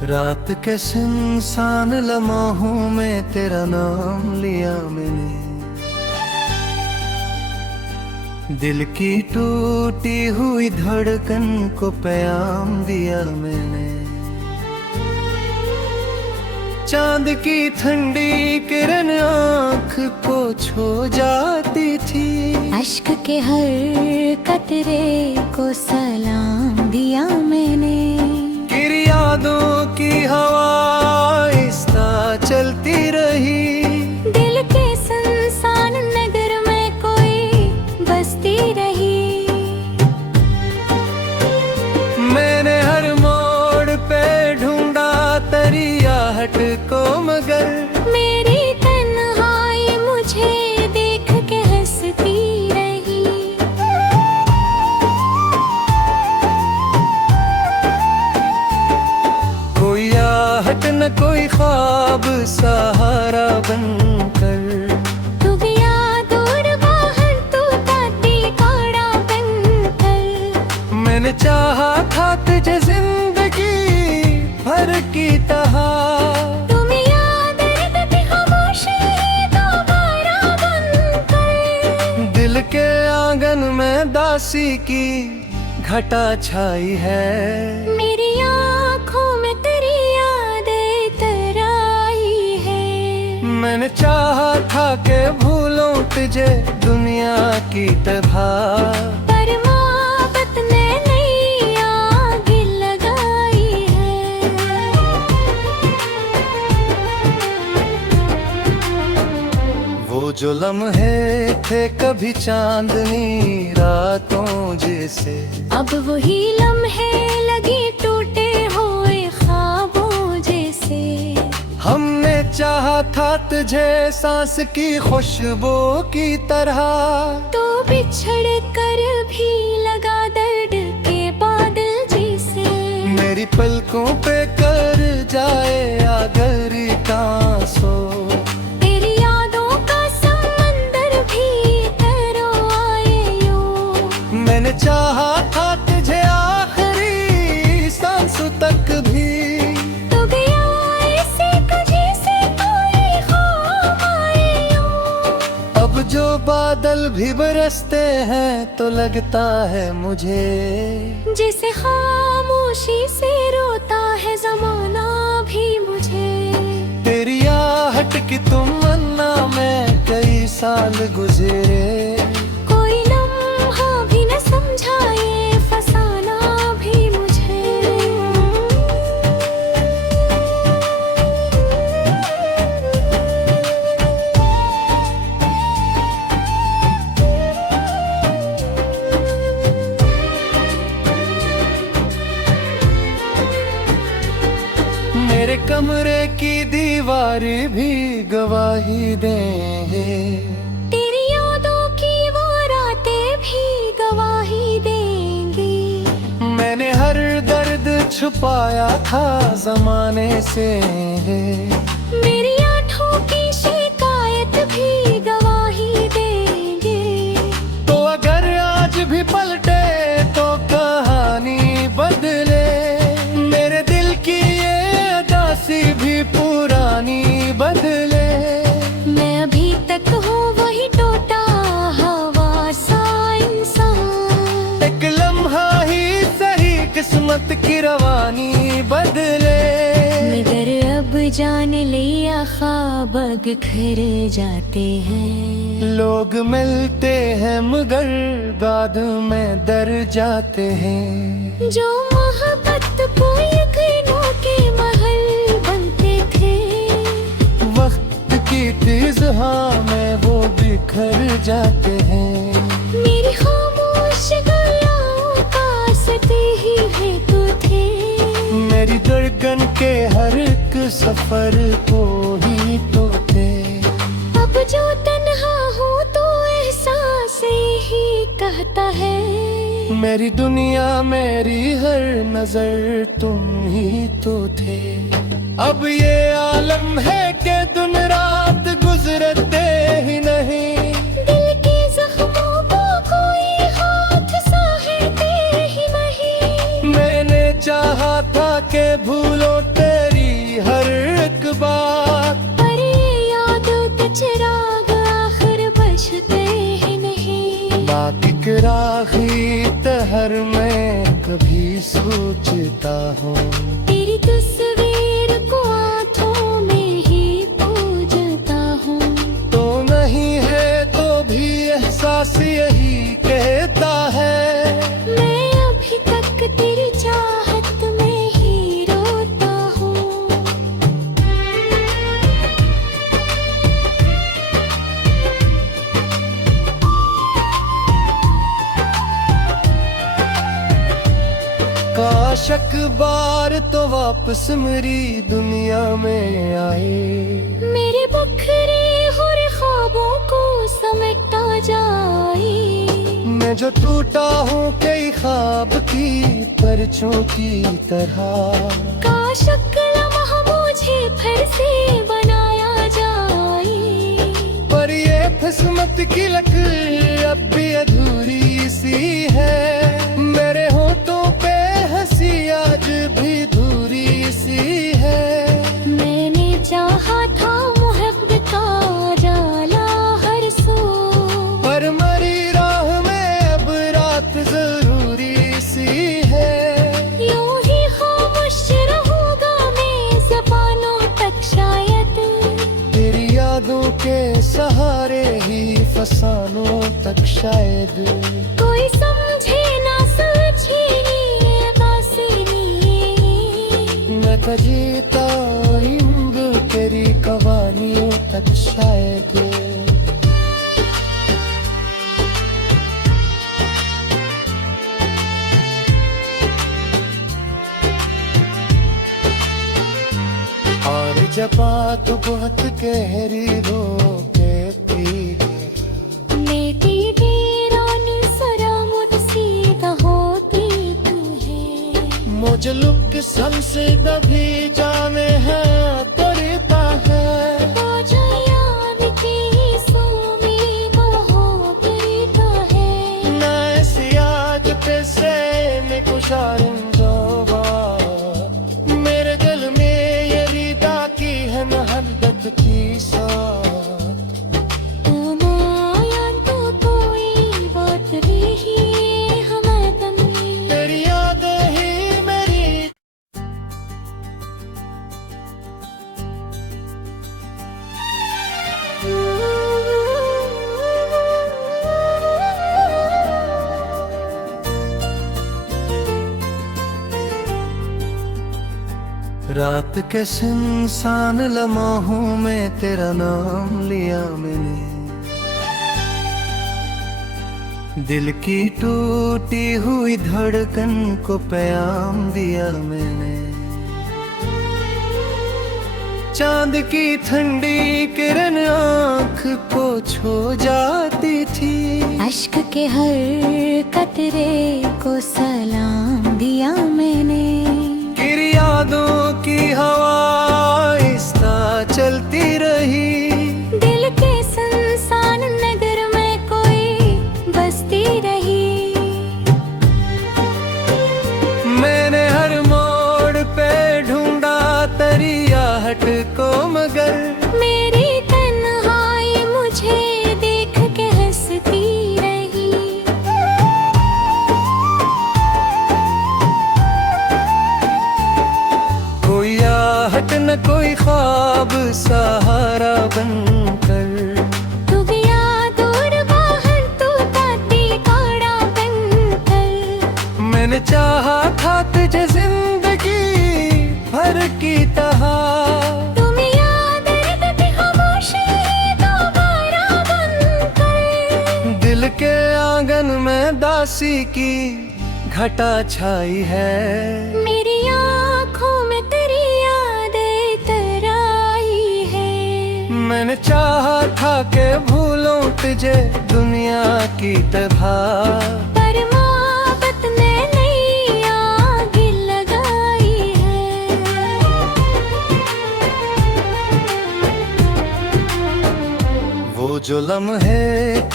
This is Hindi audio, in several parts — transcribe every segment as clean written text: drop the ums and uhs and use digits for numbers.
रात के सुनसान लम्हों में तेरा नाम लिया मैंने, दिल की टूटी हुई धड़कन को पैगाम दिया मैंने। चांद की ठंडी किरण आँख को छू जाती थी, अश्क के हर कतरे को सलाम दिया मैंने। गिर यादों की हवा आहिस्ता चलती रही, दिल के सुनसान नगर में कोई बसती रही। मैंने हर मोड़ पे ढूंढा तेरी आहट को, मगर मेरी तन्हाई मुझे देख के हंसती रही। कोई आहट न कोई ख्वाब सहारा बनकर, तू गया दूर बाहर तू ताती काड़ा बनकर। मैंने चाहा था तुझे जिंदगी भर की तरह, तुम याद रहती खामोशी दोबारा बनकर। दिल के आंगन में दासी की घटा छाई है। मेरी आँखों में तेरी यादें तराई है। मैंने चाहा था कि भूलूं तुझे दुनिया की तरह, पर मोहब्बत ने नई आग लगाई है। वो जो लम्हे थे कभी चांदनी रातों जैसे, अब वही लम्हे लगी टूटे हुए ख्वाबों जैसे। हमने चाहा था तुझे सांस की खुशबू की तरह, तो बिछड़ कर भी लगा दर्द के बादल जैसे। मेरी पलकों पे कर जाए अगर कांसो, तेरी यादों का समंदर भी तरो आए यूं। मैंने चाहा था तुझे आखिरी सांसों तक भी, तो गया ऐसे तुझे से कोई ख्वाब आए यूं। अब जो बादल भी बरसते हैं तो लगता है मुझे, जैसे खामोशी से रोता है जमाना भी मुझे। तेरी आहट की तमन्ना में कई साल गुजरे, कोई लम्हा भी न समझाए फसाना भी मुझे। मेरे कमरे की दीवार भी गवाही देंगे, तेरी यादों की वो रातें भी गवाही देंगी। मैंने हर दर्द छुपाया था जमाने से, मेरी आंखों की शिकायत भी गवाही देंगे। तो अगर आज भी पलटे तो कहानी बदले, मेरे दिल की ये उदासी भी पुरानी बदले। मैं अभी तक हूँ वही टूटा हवा सा इंसान, एक लम्हा ही सही किस्मत की रवानी बदले। मगर अब जान लिया ख्वाब घर जाते हैं। लोग मिलते हैं मगर बाद में डर जाते हैं, जो मोहब्बत को यकीनों के महल बनते थे, वक्त की तेज में वो बिखर जाते हैं। मेरी खामोश गलियों का सतीही है तू थे। मेरी धड़कन के हर एक सफर को ही तो थे। अब जो तन्हा हूँ तो एहसास ही कहता है, मेरी दुनिया मेरी हर नजर तुम ही तो थे। अब ये आलम है कि दिन रात गुजरते ही नहीं, दिल के जख्मों को कोई हाथ सहारते ही नहीं। मैंने चाहा था कि भूलो ते एक राखी तहर में कभी सोचता हूँ, तेरी तस्वीर को आँखों में ही पूजता हूँ। तो नहीं है तो भी एहसास यही कहता है, मैं अभी तक तेरी चाहत में ही रोता हूँ। काश एक बार तो वापस मेरी दुनिया में आए, मेरे बखरे हुए ख्वाबों को समेटा जाए। मैं जो टूटा हूँ कई ख्वाब की परचों की तरह, काश एक लम्हा मुझे फिर से बनाया जाए। पर ये किस्मत की लकीर अब भी अधूरी सी है, मेरे होठों पे हंसी आज भी धूरी सी है। मैंने चाहा था मोहब्बत का जाला हर सू, पर मरी राह में अब रात जरूरी सी है। यूं ही खामोश रहूंगा मैं ज़बानों तक शायद, तेरी यादों के सहारे ही फसानों तक शायद। कोई समझे ना समझे ये बासिनी, मैं तो जीता रहूंगा तेरी कहानियों तक शायद। और जब बात बहुत गहरी रो कहती है, मेरी दीवान सरा मुझसे होती तू है। मुझे लुक सबसे दबी जाने है तरीता है, हो जाया तेरी सो में मोहब्बत है। ना ऐसी याद पे से में गुजारूं जोबा, मेरे दिल में ये रिदा की है मोहब्बत की साथ। माया तो कोई बात रही हमें तन्नी, तेरी यादें ही मेरी रात के सुनसान लम्हों में तेरा नाम लिया मैंने, दिल की टूटी हुई धड़कन को पैगाम दिया मैंने। चांद की ठंडी किरण आँख को छू जाती थी, अश्क के हर कतरे को सलाम दिया मैंने। गिर यादों की हवा आहिस्ता चलती रही, दिल के सुनसान नगर में कोई बसती रही। मैंने हर मोड़ पे ढूंढा तेरी आहट को, मगर मेरी तन्हाई मुझे देख के हंसती रही। कोई आहट न कोई ख्वाब सहारा बनकर, तू गया दूर बाहर तू ताती काड़ा बनकर। मैंने चाहा था तुझे जिंदगी भर की तरह, तुम याद रहती खामोशी दोबारा बनकर। दिल के आंगन में दासी की घटा छाई है, मेरी आँखों में तेरी यादें तराई है। मैंने चाहा था कि भूलों तुझे दुनिया की तरह, पर मोहब्बत ने नई आग लगाई है। वो जो लम्हे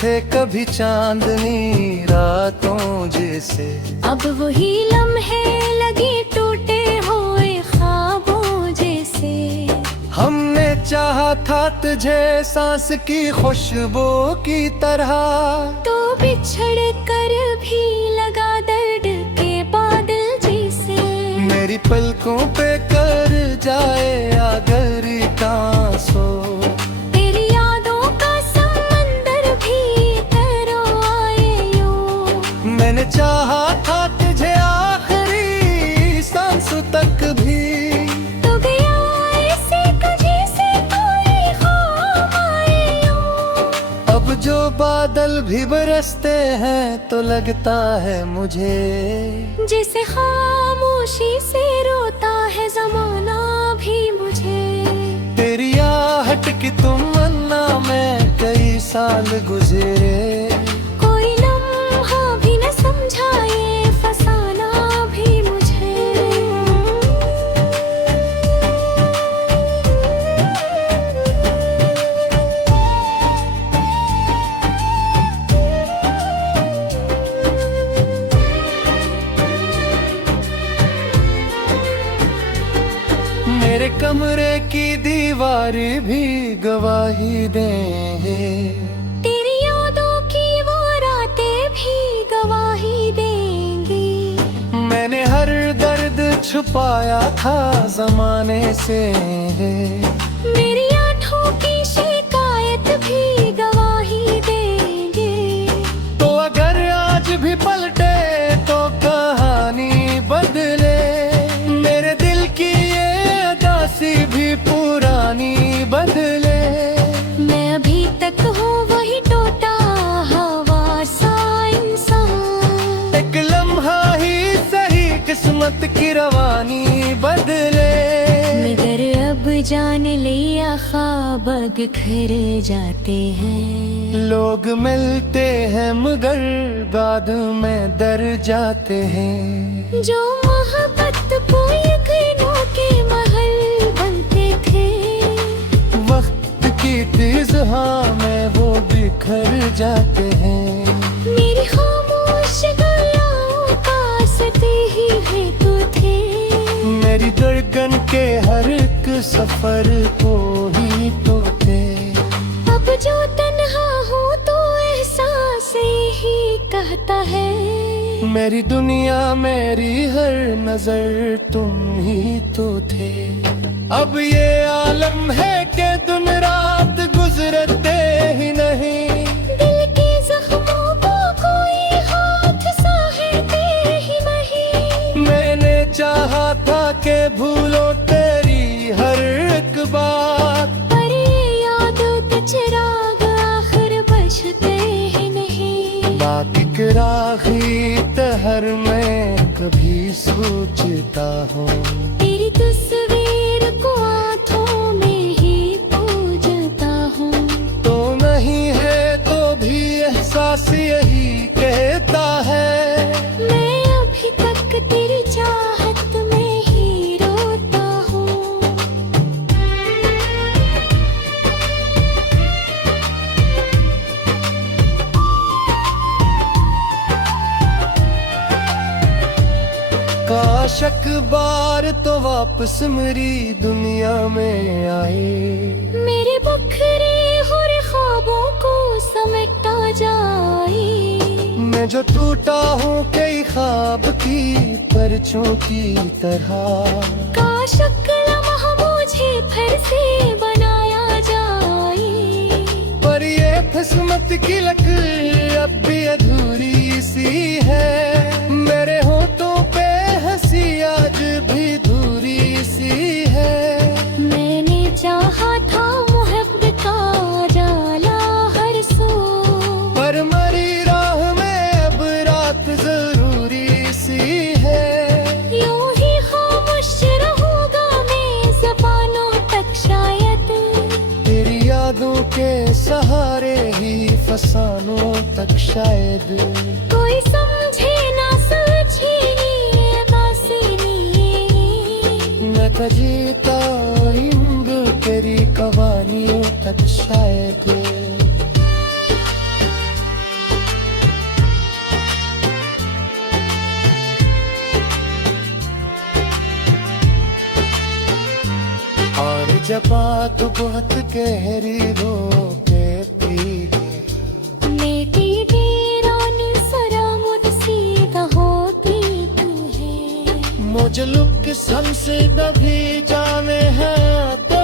थे कभी चांदनी रातों जैसे, अब वही लम्हे लगी टूटे हुए ख्वाबों जैसे। हमने चाहा था तुझे सांस की खुशबू की तरह, तो बिछड़ कर भी लगा दर्द के बादल जैसे। मेरी पलकों पे कर जाए अगर कांसो, तेरी यादों का समंदर भी तरो आए यूं। मैंने चाहा था तुझे आखिरी सांस तक भी, तो गया ऐसे तुझे से कोई ख्वाब आए यूं। अब जो बादल भी बरसते हैं तो लगता है मुझे जैसे खामोशी से रोता है जमाना भी मुझे। तेरी आहट की तमन्ना में कई साल गुजरे, कोई लम्हा भी न समझा ये फसाना भी मुझे। मेरे कमरे की दीवार भी गवाही देंगे, तेरी यादों की वो रातें भी गवाही देंगी। मैंने हर दर्द छुपाया था जमाने से, मेरी आंखों की शिकायत भी गवाही देंगे। तो अगर आज भी पलटे तो कहानी बदले, मेरे दिल की ये अदासी भी पुरानी बदले। मैं अभी तक हूँ वही टूटा हवा सा इंसान, एक लम्हा ही सही किस्मत की रवानी बदले। मगर अब जान लिया ख्वाब बिखर जाते हैं। लोग मिलते हैं मगर बाद में डर जाते हैं, जो मोहब्बत यकीनों के महल बनते थे। वक्त की तिजहा में वो बिखर जाते हैं। मेरी खामोश गलियों का सतीही है तू थे। मेरी धड़कन के हर एक सफर को ही तो थे। अब जो तन्हा हूँ तो एहसास ही कहता है। मेरी दुनिया मेरी हर नजर तुम ही तो थे। अब ये आलम है कि दिन रात गुजरते ही नहीं, दिल के जख्मों को कोई हाथ सहते ही नहीं। मैंने चाहा था कि भूलो तेरी हर एक बात, पर ये याद के चिराग आखिर बचते ही नहीं। बात राखी तहर मैं कभी सोचता हूँ, तेरी तस्वीर को आंखों में ही पूजता हूँ। तो नहीं है तो भी एहसास यही कहता है। मैं अभी तक तेरी चाहत में ही रोता हूँ। काश अखबार तो वापस मेरी दुनिया में आए, मेरे बखरे हुए ख्वाबों को समेटा जाए। मैं जो टूटा हूँ कई ख्वाब की परचों की तरह। काश लम्हा मुझे फिर से बनाया जाए। पर ये किस्मत की लकीर अब भी अधूरी सी है। मेरे होठों पे हंसी आज भी धूरी सी है। मैंने चाहा था मोहब्बत का जाला हर सो, पर मरी राह में अब रात जरूरी सी है। यूं ही खामोश रहूंगा मैं ज़बानों तक शायद। तेरी यादों के सहारे ही फसानों तक शायद। कोई समझे ना समझे ये बासिनी। मैं तो जीता हिंद तेरी कवानियों तक शायद। और जब बात बहुत गहरी हो के पी गया, मेरी डेरा मजलुक संसे दभी जाने हैं तो